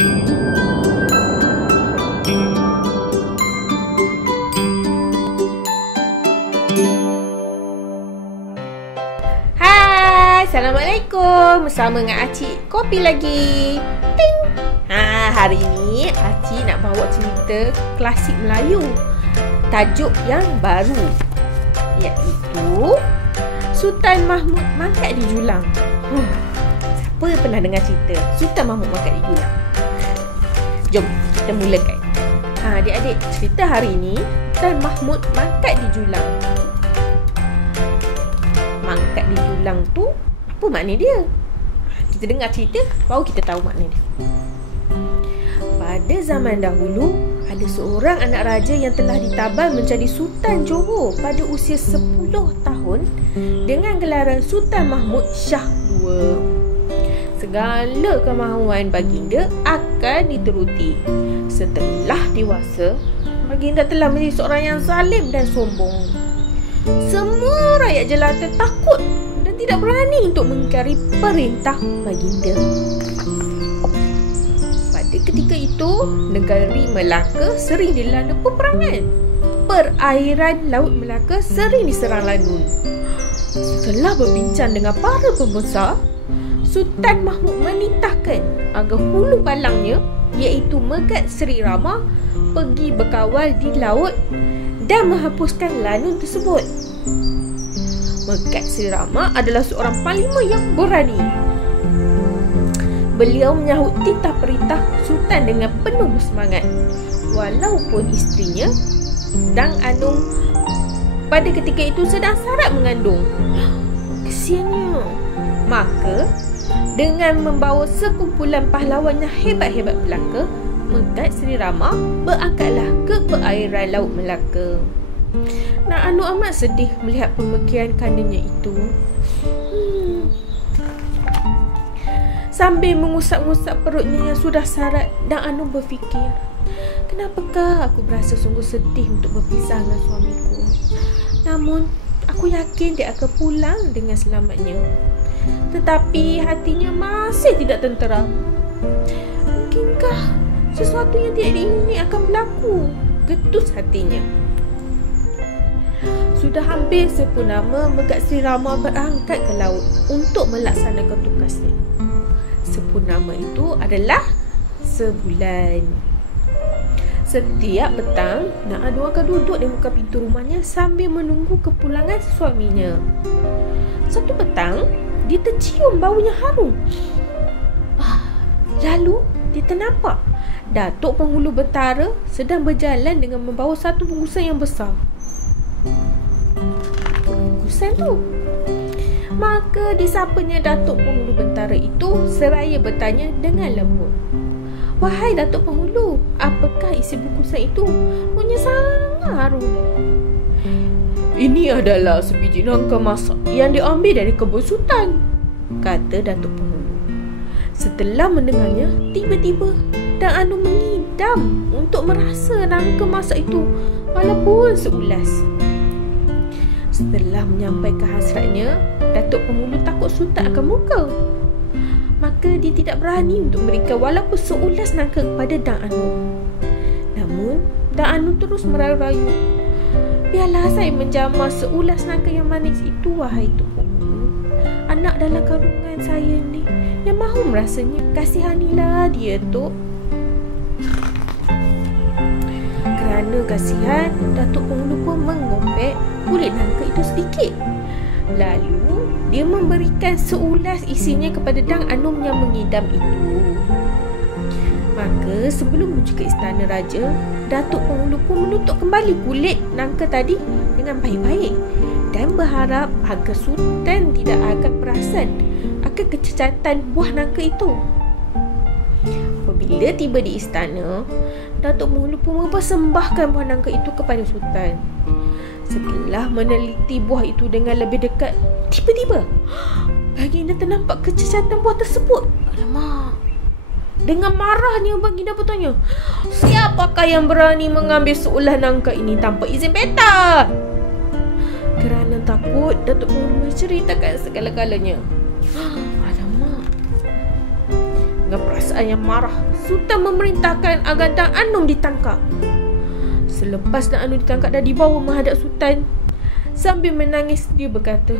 Hai, Assalamualaikum. Bersama dengan Acik Kopi lagi. Ting. Hari ini Acik nak bawa cerita klasik Melayu. Tajuk yang baru, iaitu Sultan Mahmud Mangkat di Julang. Siapa yang pernah dengar cerita Sultan Mahmud Mangkat di Julang? Jom kita mulakan. Adik-adik, cerita hari ini Sultan Mahmud Mangkat di Julang. Mangkat di Julang tu apa makna dia? Kita dengar cerita baru kita tahu makna dia. Pada zaman dahulu, ada seorang anak raja yang telah ditabal menjadi Sultan Johor pada usia 10 tahun dengan gelaran Sultan Mahmud Shah II. Segala kemahuan baginda akan dituruti. Setelah dewasa, baginda telah menjadi seorang yang zalim dan sombong. Semua rakyat jelata takut dan tidak berani untuk mengingkari perintah baginda. Pada ketika itu, negeri Melaka sering dilanda peperangan. Perairan Laut Melaka sering diserang Lanun. Setelah berbincang dengan para pembesar, Sultan Mahmud menitahkan agar hulu balangnya, iaitu Megat Seri Rama, pergi berkawal di laut dan menghapuskan Lanun tersebut. Megat Seri Rama adalah seorang panglima yang berani. Beliau menyahut titah perintah Sultan dengan penuh bersemangat, walaupun isterinya, Dang Anum, pada ketika itu sedang sarat mengandung. Kesiannya. Maka, dengan membawa sekumpulan pahlawan yang hebat-hebat belaka, Megat Seri Rama berangkatlah ke perairan Laut Melaka. Nak Anu amat sedih melihat pemergian kandanya itu. Sambil mengusap-ngusap perutnya yang sudah sarat, Dang Anu berfikir, kenapakah aku berasa sungguh sedih untuk berpisah dengan suamiku? Namun, aku yakin dia akan pulang dengan selamatnya. Tetapi hatinya masih tidak tenteram. Mungkinkah sesuatu yang tidak diingini akan berlaku? Getus hatinya. Sudah hampir sepurnama, Megat Seri Rama berangkat ke laut untuk melaksanakan tugasnya. Sepurnama itu adalah sebulan. Setiap petang, Nak Anu akan duduk di muka pintu rumahnya sambil menunggu kepulangan suaminya. Satu petang, dia tercium bau yang harum. Lalu, dia ternampak Datuk Penghulu Bentara sedang berjalan dengan membawa satu bungkusan yang besar. Bungkusan tu. Maka disapanya Datuk Penghulu Bentara itu seraya bertanya dengan lembut, "Wahai Datuk Penghulu, apakah isi bungkusan itu? Punya sangat harum." "Ini adalah sebiji nangka masak yang diambil dari kebun Sultan," kata Datuk Penghulu. Setelah mendengarnya, tiba-tiba Dang Anu mengidam untuk merasa nangka masak itu walaupun seulas. Setelah menyampaikan hasratnya, Datuk Penghulu takut Sultan akan murka. Maka dia tidak berani untuk memberikan walaupun seulas nangka kepada Dang Anu. Namun, Dang Anu terus merayu-rayu, "Biarlah saya menjamah seulas nangka yang manis itu, wahai Tok Penghulu. Anak dalam kandungan saya ni yang mahu merasanya, kasihanilah dia, Tok." Kerana kasihan, Datuk Penghulu pun mengompek kulit nangka itu sedikit. Lalu, dia memberikan seulas isinya kepada Dang Anum yang mengidam itu. Maka, sebelum menuju ke istana raja, Datuk Penghulu pun menutup kembali kulit nangka tadi dengan baik-baik dan berharap agar Sultan tidak akan perasan akan kecacatan buah nangka itu. Apabila tiba di istana, Datuk Penghulu pun mempersembahkan buah nangka itu kepada Sultan. Setelah meneliti buah itu dengan lebih dekat, tiba-tiba baginda ternampak kecacatan buah tersebut. Alamak. Dengan marahnya baginda bertanya, "Siapakah yang berani mengambil seulas nangka ini tanpa izin peta?" Kerana takut, Datuk Penghulu menceritakan segala-galanya. Alamak. Dengan perasaan perasaan yang marah, Sultan memerintahkan agar Dang Anum ditangkap. Selepas Dang Anum ditangkap dan dibawa menghadap Sultan, sambil menangis dia berkata,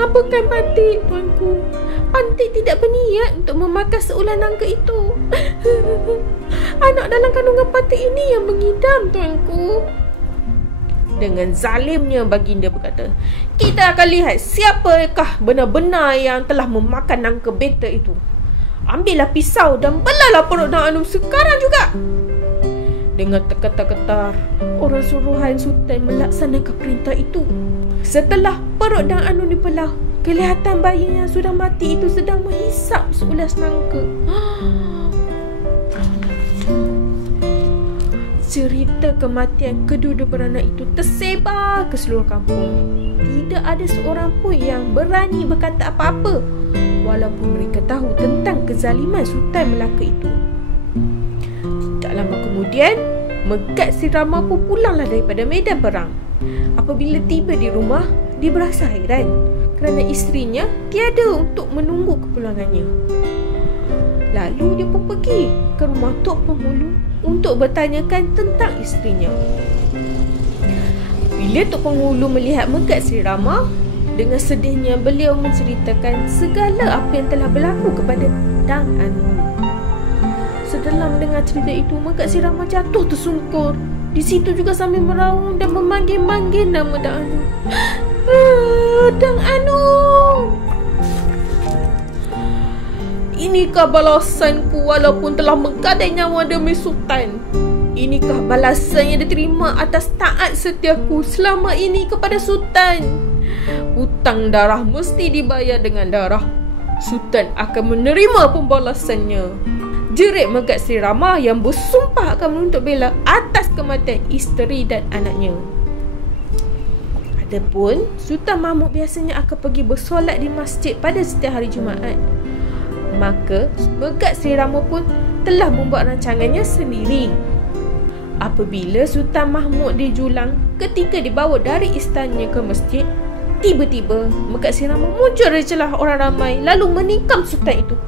"Apakan Pantik, tuanku? Pantik tidak berniat untuk memakan seulah nangka itu. Anak dalam kandungan Pantik ini yang mengidam, tuanku." Dengan zalimnya baginda berkata, "Kita akan lihat siapakah benar-benar yang telah memakan nangka beta itu. Ambillah pisau dan belahlah perut Dang Anum sekarang juga." Dengan terketar-ketar, orang suruhan Sultan melaksanakan perintah itu. Setelah perut Dang Anum dibelah, kelihatan bayi yang sudah mati itu sedang menghisap seulas nangka. Cerita kematian kedua-dua beranak itu tersebar ke seluruh kampung. Tidak ada seorang pun yang berani berkata apa-apa, walaupun mereka tahu tentang kezaliman Sultan Melaka itu. Tak lama kemudian, Megat si Rama pun pulanglah daripada medan perang. Apabila tiba di rumah, dia berasa hairan kerana isterinya tiada untuk menunggu kepulangannya. Lalu dia pun pergi ke rumah Tok Penghulu untuk bertanyakan tentang isterinya. Bila Tok Penghulu melihat Megat Sri Rama, dengan sedihnya beliau menceritakan segala apa yang telah berlaku kepada Dang Anum. Setelah mendengar cerita itu, Megat Sri Rama jatuh tersungkur. Di situ juga sambil meraung dan memanggil-manggil nama Dang Anum. Dang Anum! Inikah balasanku walaupun telah menggadai nyawa demi Sultan? Inikah balasan yang diterima atas taat setiaku selama ini kepada Sultan? Hutang darah mesti dibayar dengan darah. Sultan akan menerima pembalasannya. Jerit Megat Sri Rama yang bersumpah akan menuntut bela atas kematian isteri dan anaknya. Adapun Sultan Mahmud biasanya akan pergi bersolat di masjid pada setiap hari Jumaat. Maka Megat Sri Rama pun telah membuat rancangannya sendiri. Apabila Sultan Mahmud dijulang ketika dibawa dari istananya ke masjid, tiba-tiba Megat Sri Rama muncul dari celah orang ramai lalu menikam Sultan itu.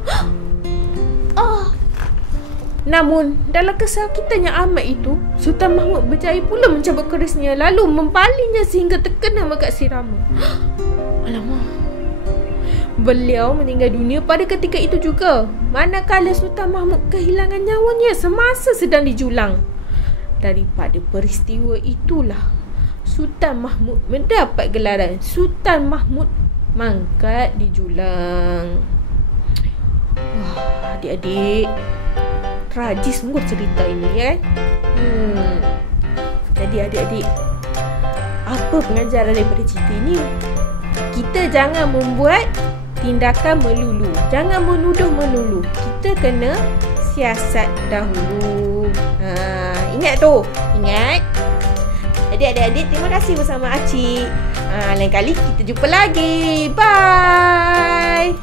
Namun dalam kesakitan yang amat itu, Sultan Mahmud berjaya pula mencabut kerisnya lalu membalingnya sehingga terkena Megat Sri Rama. Alamak. Beliau meninggal dunia pada ketika itu juga, manakala Sultan Mahmud kehilangan nyawanya semasa sedang dijulang. Daripada peristiwa itulah Sultan Mahmud mendapat gelaran Sultan Mahmud Mangkat Dijulang. Wah, adik-adik, tragis sungguh cerita ini kan. Jadi adik-adik, apa pengajaran daripada cerita ini? Kita jangan membuat tindakan melulu, jangan menuduh melulu. Kita kena siasat dahulu. Ingat tu, ingat. Jadi adik-adik, terima kasih bersama Acik. Lain kali kita jumpa lagi. Bye.